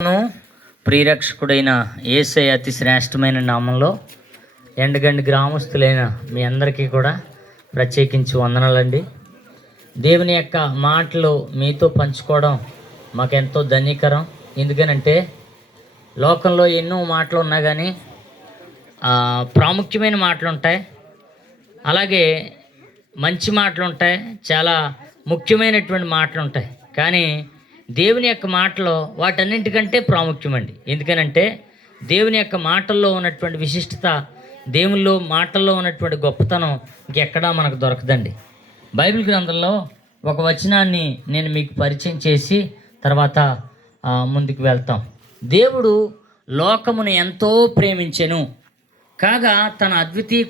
ప్రియరక్షకుడైన యేసయ్య అతి శ్రేష్టమైన నామంలో ఎండగండి గ్రామస్తులైన మీ అందరికీ కూడా ప్రత్యేకించి వందనాలండి. దేవుని యొక్క మాటలు మీతో పంచుకోవడం మాకెంతో ధన్యకరం. ఎందుకనంటే లోకంలో ఎన్నో మాటలు ఉన్నా కానీ ప్రాముఖ్యమైన మాటలు ఉంటాయి, అలాగే మంచి మాటలు ఉంటాయి, చాలా ముఖ్యమైనటువంటి మాటలు ఉంటాయి. కానీ దేవుని యొక్క మాటలో వాటన్నింటికంటే ప్రాముఖ్యమండి. ఎందుకనంటే దేవుని యొక్క మాటల్లో ఉన్నటువంటి విశిష్టత, దేవునిలో మాటల్లో ఉన్నటువంటి గొప్పతనం ఇంకెక్కడా మనకు దొరకదండి. బైబిల్ గ్రంథంలో ఒక వచనాన్ని నేను మీకు పరిచయం చేసి తర్వాత ముందుకు వెళ్తాం. దేవుడు లోకమును ఎంతో ప్రేమించెను కాగా తన అద్వితీయ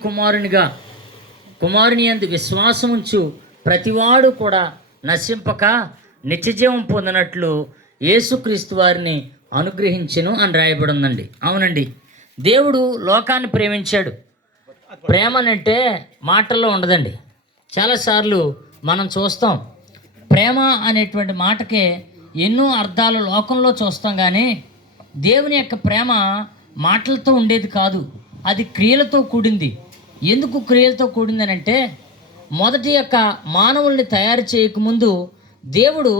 కుమారుని యందు విశ్వాసముంచు ప్రతివాడు కూడా నశింపక నిత్యజీవం పొందినట్లు యేసుక్రీస్తు వారిని అనుగ్రహించెను అని రాయబడి ఉందండి. అవునండి, దేవుడు లోకాన్ని ప్రేమించాడు. ప్రేమ అంటే మాటల్లో ఉండదండి. చాలాసార్లు మనం చూస్తాం, ప్రేమ అనేటువంటి మాటకే ఎన్నో అర్థాలు లోకంలో చూస్తాం, కానీ దేవుని యొక్క ప్రేమ మాటలతో ఉండేది కాదు, అది క్రియలతో కూడింది. ఎందుకు క్రియలతో కూడిందని అంటే, మొదటి యొక్క మానవుల్ని తయారు చేయకముందు దేవుడు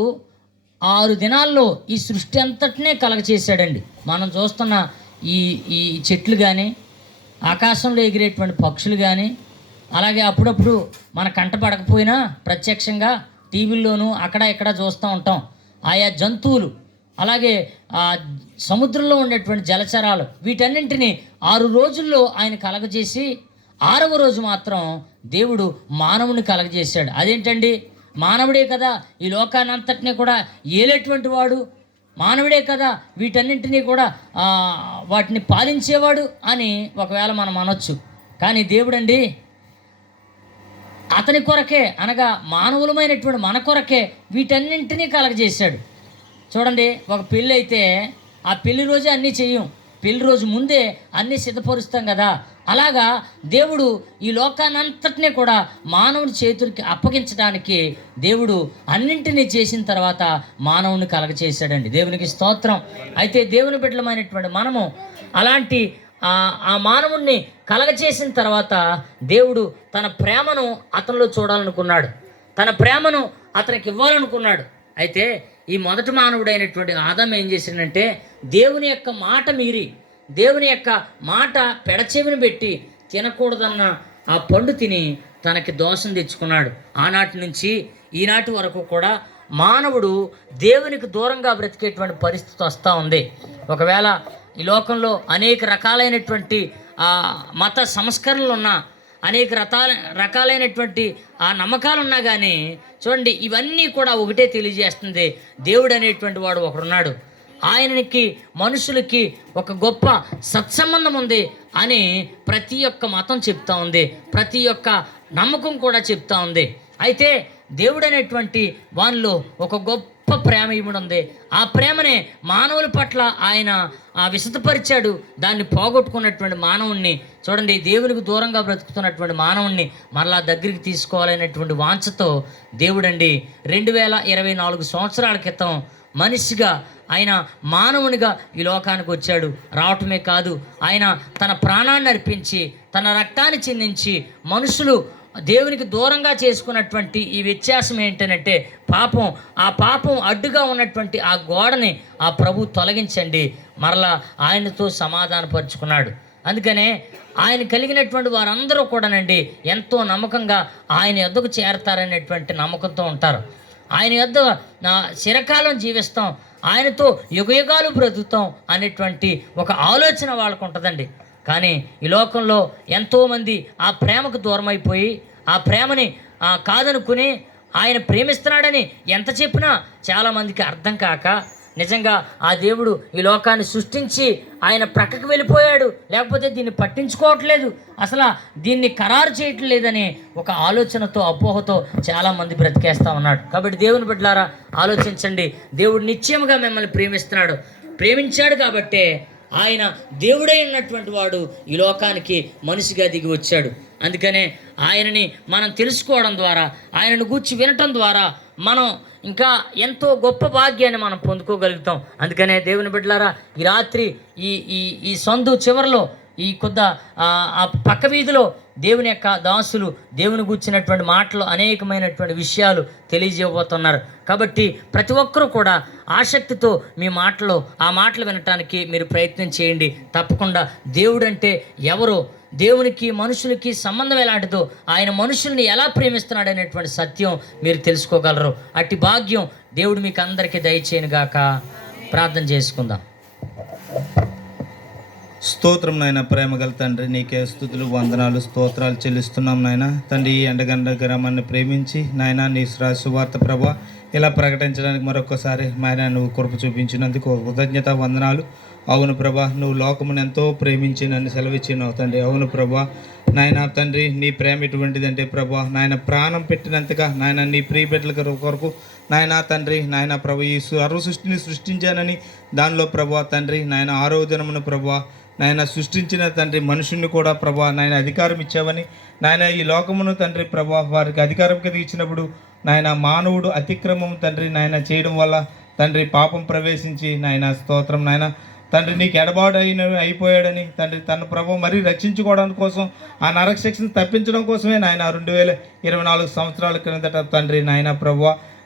6 దినాల్లో ఈ సృష్టి అంతటినే కలగచేశాడండి. మనం చూస్తున్న ఈ చెట్లు కానీ, ఆకాశంలో ఎగిరేటువంటి పక్షులు కానీ, అలాగే అప్పుడప్పుడు మన కంటపడకపోయినా ప్రత్యక్షంగా టీవీల్లోనూ అక్కడ ఇక్కడ చూస్తూ ఉంటాం ఆయా జంతువులు, అలాగే సముద్రంలో ఉండేటువంటి జలచరాలు, వీటన్నింటినీ 6 రోజుల్లో ఆయన కలగజేసి 6వ రోజు మాత్రం దేవుడు మానవుని కలగజేశాడు. అదేంటండి? మానవుడే కదా ఈ లోకాన్ని అంతటినీ కూడా ఏలేటువంటి వాడు, మానవుడే కదా వీటన్నింటినీ కూడా వాటిని పాలించేవాడు అని ఒకవేళ మనం అనొచ్చు. కానీ దేవుడండి అతని కొరకే, అనగా మానవులమైనటువంటి మన కొరకే వీటన్నింటినీ కలగజేశాడు. చూడండి, ఒక పెళ్ళి అయితే ఆ పెళ్లి రోజే అన్నీ చెయ్యం, పెళ్లి రోజు ముందే అన్నీ సిద్ధపరుస్తాం కదా. అలాగా దేవుడు ఈ లోకాన్నంతటినీ కూడా మానవుని చేతులకి అప్పగించడానికి దేవుడు అన్నింటినీ చేసిన తర్వాత మానవుని కలగచేశాడండి. దేవునికి స్తోత్రం. అయితే దేవుని బిడ్డలమైనటువంటి మనము అలాంటి ఆ మానవుణ్ణి కలగచేసిన తర్వాత దేవుడు తన ప్రేమను అతనిలో చూడాలనుకున్నాడు, తన ప్రేమను అతనికి ఇవ్వాలనుకున్నాడు. అయితే ఈ మొదటి మానవుడైనటువంటి ఆదాము ఏం చేసిందంటే, దేవుని యొక్క మాట మీరి, దేవుని యొక్క మాట పెడచెవిని పెట్టి తినకూడదన్న ఆ పండు తిని తనకి దోషం తెచ్చుకున్నాడు. ఆనాటి నుంచి ఈనాటి వరకు కూడా మానవుడు దేవునికి దూరంగా బ్రతికేటువంటి పరిస్థితి వస్తూ ఉంది. ఒకవేళ ఈ లోకంలో అనేక రకాలైనటువంటి మత సంస్కరణలు ఉన్నా, అనేక రకాలైనటువంటి నమ్మకాలు ఉన్నా కానీ చూడండి, ఇవన్నీ కూడా ఒకటే తెలియజేస్తుంది, దేవుడు అనేటువంటి వాడు ఒకడున్నాడు, ఆయనకి మనుషులకి ఒక గొప్ప సత్సంబంధం ఉంది అని ప్రతి ఒక్క మతం చెప్తా ఉంది, ప్రతి ఒక్క నమ్మకం కూడా చెప్తా ఉంది. అయితే దేవుడు అనేటువంటి వానిలో ఒక గొప్ప ప్రేమ ఇమిడి ఉంది. ఆ ప్రేమనే మానవుల పట్ల ఆయన విశదపరిచాడు. దాన్ని పోగొట్టుకున్నటువంటి మానవుణ్ణి చూడండి, దేవునికి దూరంగా బ్రతుకుతున్నటువంటి మానవుణ్ణి మరలా దగ్గరికి తీసుకోవాలనేటువంటి వాంఛతో దేవుడండి 2024 సంవత్సరాల క్రితం మనిషిగా ఆయన మానవునిగా ఈ లోకానికి వచ్చాడు. రావటమే కాదు, ఆయన తన ప్రాణాన్ని అర్పించి తన రక్తాన్ని చిందించి మనుషులు దేవునికి దూరంగా చేసుకున్నటువంటి ఈ వ్యత్యాసం ఏంటంటే పాపం అడ్డుగా ఉన్నటువంటి ఆ గోడని ఆ ప్రభు తొలగించండి మరలా ఆయనతో సమాధానపరుచుకున్నాడు. అందుకనే ఆయన కలిగినటువంటి వారందరూ కూడానండి ఎంతో నమ్మకంగా ఆయన యొద్దకు చేరతారనేటువంటి నమ్మకంతో ఉంటారు. ఆయన యొద్ద చిరకాలం జీవిస్తాం, ఆయనతో యుగయుగాలు బ్రతుకుతాం అనేటువంటి ఒక ఆలోచన వాళ్ళకు ఉంటుందండి. కానీ ఈ లోకంలో ఎంతోమంది ఆ ప్రేమకు దూరమైపోయి ఆ ప్రేమని కాదనుకుని ఆయన ప్రేమిస్తున్నాడని ఎంత చెప్పినా చాలామందికి అర్థం కాక నిజంగా ఆ దేవుడు ఈ లోకాన్ని సృష్టించి ఆయన ప్రక్కకు వెళ్ళిపోయాడు, లేకపోతే దీన్ని పట్టించుకోవట్లేదు, అసలు దీన్ని ఖరారు చేయట్లేదని ఒక ఆలోచనతో అపోహతో చాలామంది బ్రతికేస్తూ ఉన్నాడు. కాబట్టి దేవుని బిడ్డలారా ఆలోచించండి, దేవుడు నిశ్చయముగా మిమ్మల్ని ప్రేమించాడు కాబట్టే ఆయన దేవుడై ఉన్నటువంటి వాడు ఈ లోకానికి మనిషిగా దిగి వచ్చాడు. అందుకనే ఆయనని మనం తెలుసుకోవడం ద్వారా, ఆయనను గూర్చి వినటం ద్వారా మనం ఇంకా ఎంతో గొప్ప భాగ్యాన్ని మనం పొందుకోగలుగుతాం. అందుకనే దేవుని బిడ్డలారా, ఈ రాత్రి ఈ ఈ ఈ సందు చివరిలో ఈ కొద్ద ఆ పక్క వీధిలో దేవుని యొక్క దాసులు దేవుని గూర్చినటువంటి మాటలు, అనేకమైనటువంటి విషయాలు తెలియజేయబోతున్నారు. కాబట్టి ప్రతి ఒక్కరూ కూడా ఆసక్తితో ఆ మాటలు వినటానికి మీరు ప్రయత్నం చేయండి. తప్పకుండా దేవుడంటే ఎవరో, దేవునికి మనుషులకి సంబంధం ఎలాంటిదో, ఆయన మనుషుల్ని ఎలా ప్రేమిస్తున్నాడు అనేటువంటి సత్యం మీరు తెలుసుకోగలరు. అట్టి భాగ్యం దేవుడు మీకు అందరికీ దయచేయను గాక. ప్రార్థన చేసుకుందాం. స్తోత్రం నాయన, ప్రేమ గల తండ్రి, నీకే స్తుతులు, వందనాలు, స్తోత్రాలు చెల్లిస్తున్నాం నాయన. తండ్రి, ఈ ఎండగండ గ్రామాన్ని ప్రేమించి నాయన నీ సువార్త ప్రభా ఇలా ప్రకటించడానికి మరొకసారి నాయన నువ్వు కృప చూపించినందుకు కృతజ్ఞత వందనాలు. అవును ప్రభా, నువ్వు లోకమును ఎంతో ప్రేమించి నన్ను సెలవిచ్చినావు తండ్రి. అవును ప్రభా నాయన తండ్రి, నీ ప్రేమ ఎటువంటిదంటే ప్రభా నాయన ప్రాణం పెట్టినంతగా నాయన నీ ప్రియ బిడ్డల కొరకు నాయన తండ్రి, నాయన ప్రభు ఈ సర్వ సృష్టిని సృష్టించానని దానిలో ప్రభా తండ్రి నాయన 6వ దినమున ప్రభా నాయన సృష్టించిన తండ్రి మనుషుల్ని కూడా ప్రభా నాయన అధికారం ఇచ్చావని నాయన ఈ లోకమును తండ్రి ప్రభా వారికి అధికారం కింద ఇచ్చినప్పుడు నాయన మానవుడు అతిక్రమం తండ్రి నాయన చేయడం వల్ల తండ్రి పాపం ప్రవేశించి నాయన స్తోత్రం నాయన తండ్రి నీకు ఎడబాటు అయిపోయాడని తండ్రి తన ప్రభు మరీ రక్షించుకోవడానికి కోసం ఆ నరకశిక్షను తప్పించడం కోసమే నాయన 2024 సంవత్సరాల క్రిందట తండ్రి నాయన ప్రభు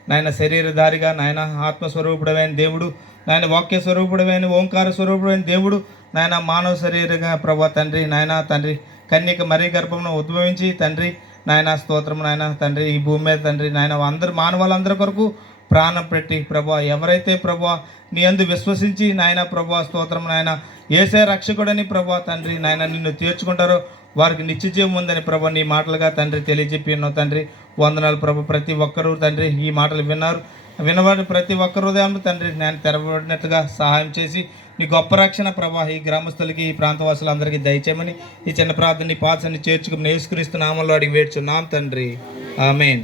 నాయన శరీరధారిగా నాయన ఆత్మస్వరూపుడమైన దేవుడు, నాయన వాక్య స్వరూపుడమైన ఓంకార స్వరూపుడమైన దేవుడు నాయన మానవ శరీరంగా ప్రభా తండ్రి నాయన తండ్రి కన్యక మరీ గర్భంలో ఉద్భవించి తండ్రి నాయన స్తోత్రం నాయన తండ్రి ఈ భూమి మీద తండ్రి నాయన మానవాళ్ళందరి కొరకు ప్రాణం పెట్టి ప్రభా ఎవరైతే ప్రభా నీ అందు విశ్వసించి నాయన ప్రభా స్తోత్రం నాయన యేసే రక్షకుడని ప్రభా తండ్రి నాయన నిన్ను తీర్చుకుంటారో వారికి నిత్యజీవం ఉందని ప్రభా నీ మాటలుగా తండ్రి తెలియజెప్పి ఉన్నావు తండ్రి. వందనాలు ప్రభు. ప్రతి ఒక్కరూ తండ్రి ఈ మాటలు విన్నవారు ప్రతి ఒక్కరు ఉదయం తండ్రి నేను తెరబడినట్లుగా సహాయం చేసి నీ గొప్ప రక్షణ ప్రభా ఈ గ్రామస్తులకి ఈ ప్రాంతవాసులందరికీ దయచేయమని ఈ చిన్న ప్రార్థనని పాత్రని చేర్చుకుని యేసుక్రీస్తు నామంలో అడిగి వేడుచున్నాం తండ్రి. ఆమేన్.